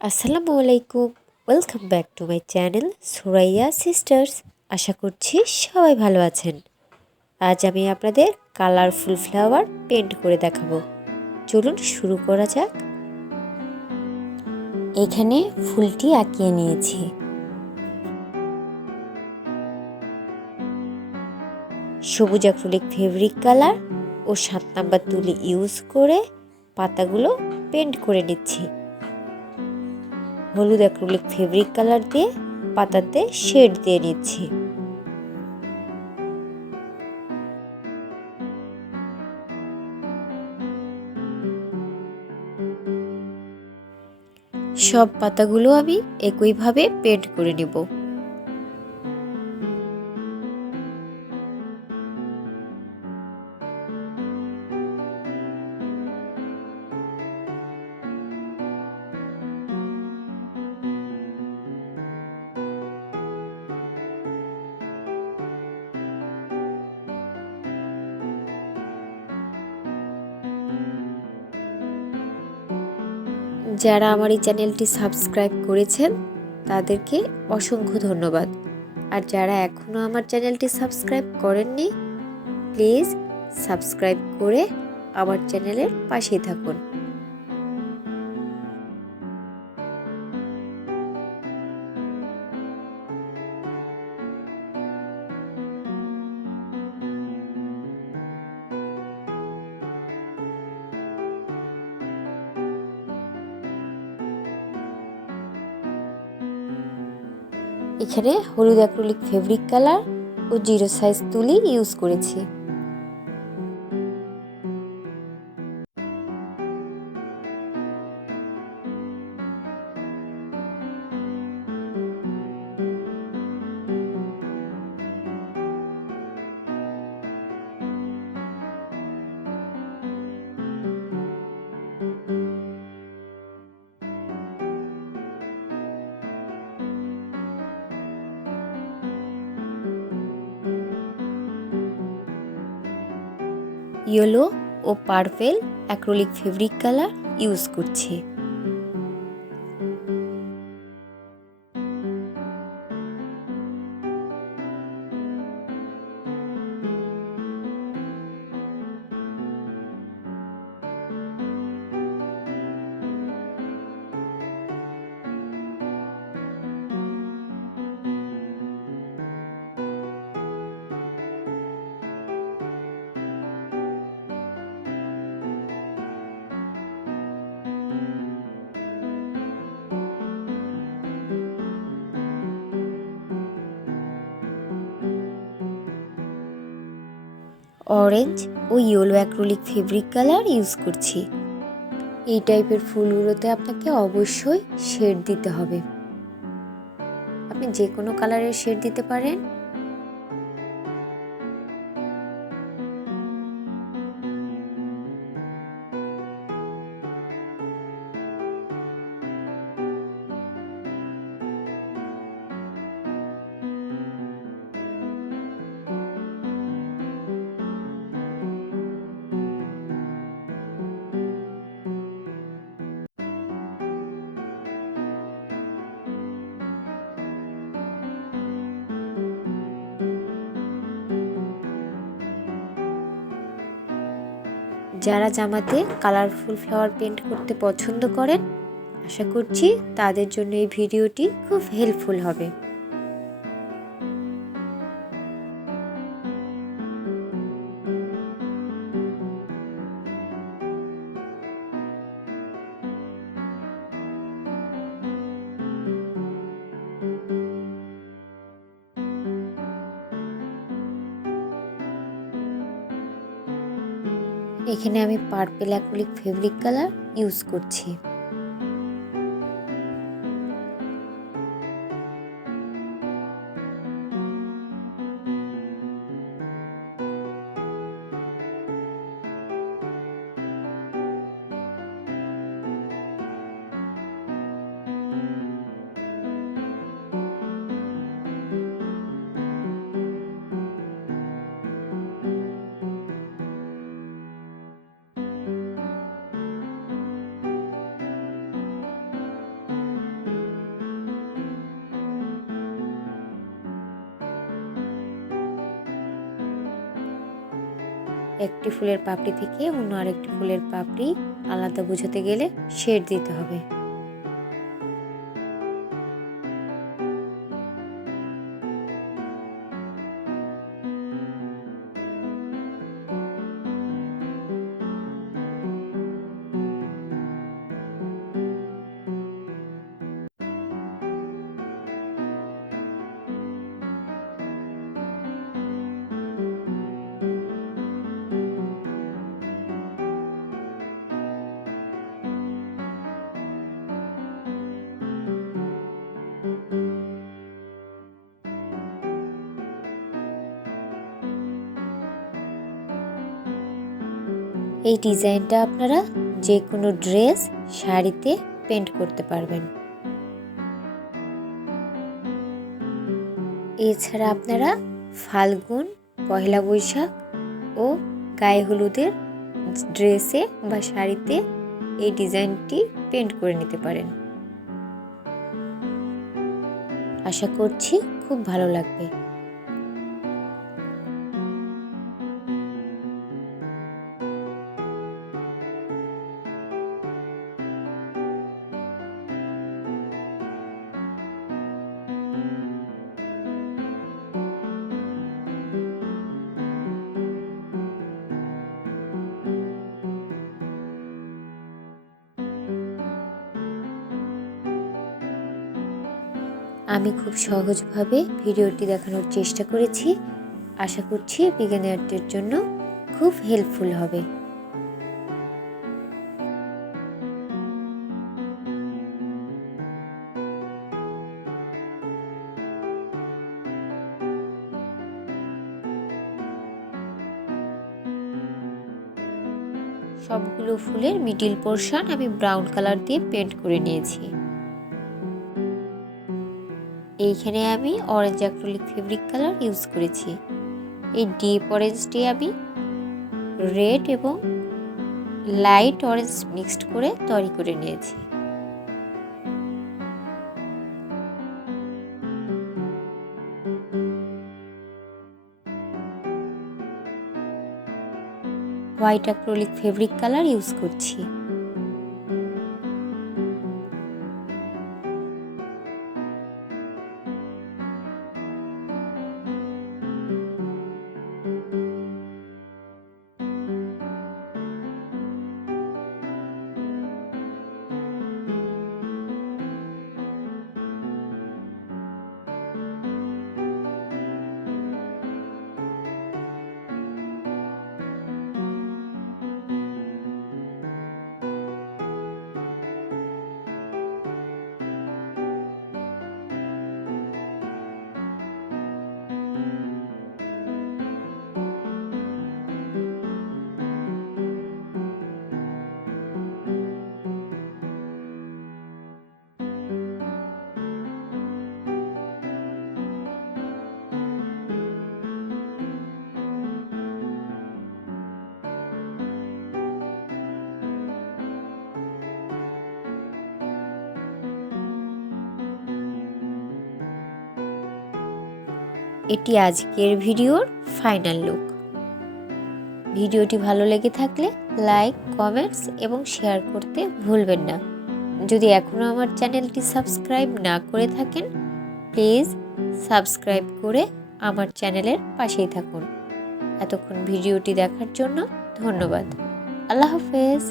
Assalamualaikum. Welcome back to my channel Suraiya sisters. আশা করছি সবাই ভালো আছেন। আজ আমি আপনাদের কালারফুল ফ্লাওয়ার পেন্ট করে দেখাবো। চলুন শুরু করা যাক। এখানে ফুলটি আঁকিয়ে নিয়েছি। সবুজ অ্যাক্রিলিক ফেব্রিক কালার ও 7 নাম্বার তুলি ইউজ করে পাতাগুলো পেন্ট করে নিচ্ছি। হলুদ অ্যাক্রিলিক ফেব্রিক কালার দিয়ে পাতাতে শেড দিয়ে নিচ্ছি। সব পাতাগুলো আমি একইভাবে পেন্ট করে নেব। যারা আমার এই চ্যানেলটি সাবস্ক্রাইব করেছেন তাদেরকে অসংখ্য ধন্যবাদ। আর যারা এখনও আমার চ্যানেলটি সাবস্ক্রাইব করেননি প্লিজ সাবস্ক্রাইব করে আমার চ্যানেলের পাশেই থাকুন। এখানে হলুদ অ্যাক্রিলিক ফেব্রিক কালার ও 0 সাইজ তুলি ইউজ করেছি। ইয়েলো ও purple acrylic fabric colour use করছি। অরেঞ্জ ও yellow acrylic fabric colour use করছি। এই টাইপের ফুলগুলোতে আপনাকে অবশ্যই শেড দিতে হবে। আপনি যে কোনো কালারের শেড দিতে পারেন। যারা জামাতে কালারফুল ফ্লাওয়ার পেন্ট করতে পছন্দ করেন আশা করছি তাদের জন্য এই ভিডিওটি খুব হেল্পফুল হবে। এখানে আমি purple acrylic fabric colour use করছি। একটি ফুলের পাপড়ি থেকে অন্য আরেকটি ফুলের পাপড়ি আলাদা বোঝাতে গেলে শেড দিতে হবে। এই ডিজাইনটা আপনারা যে কোনো ড্রেস, শাড়িতে পেন্ট করতে পারবেন। এছাড়া আপনারা ফাল্গুন, পয়লা বৈশাখ ও গায়ে হলুদের ড্রেসে বা শাড়িতে এই ডিজাইনটি পেন্ট করে নিতে পারেন। আশা করছি খুব ভালো লাগবে। আমি খুব সহজভাবে ভিডিওটি দেখানোর চেষ্টা করেছি। আশা করছি বিগিনারদের জন্য খুব হেল্পফুল হবে। সবগুলো ফুলের মিডিল পোরশন আমি ব্রাউন কালার দিয়ে পেন্ট করে নিয়েছি। এইখানে আমি orange acrylic fabric colour use করেছি। এই ডিপ অরেঞ্জটি আমি রেড এবং লাইট অরেঞ্জ মিক্সড করে তৈরি করে নিয়েছি। White acrylic fabric colour use করছি। এটি আজকের ভিডিওর ফাইনাল লুক। ভিডিওটি ভালো লেগে থাকলে লাইক, কমেন্টস এবং শেয়ার করতে ভুলবেন না। যদি এখনও আমার চ্যানেলটি সাবস্ক্রাইব না করে থাকেন, প্লিজ সাবস্ক্রাইব করে আমার চ্যানেলের পাশেই থাকুন। এতক্ষণ ভিডিওটি দেখার জন্য ধন্যবাদ। আল্লাহ হাফেজ।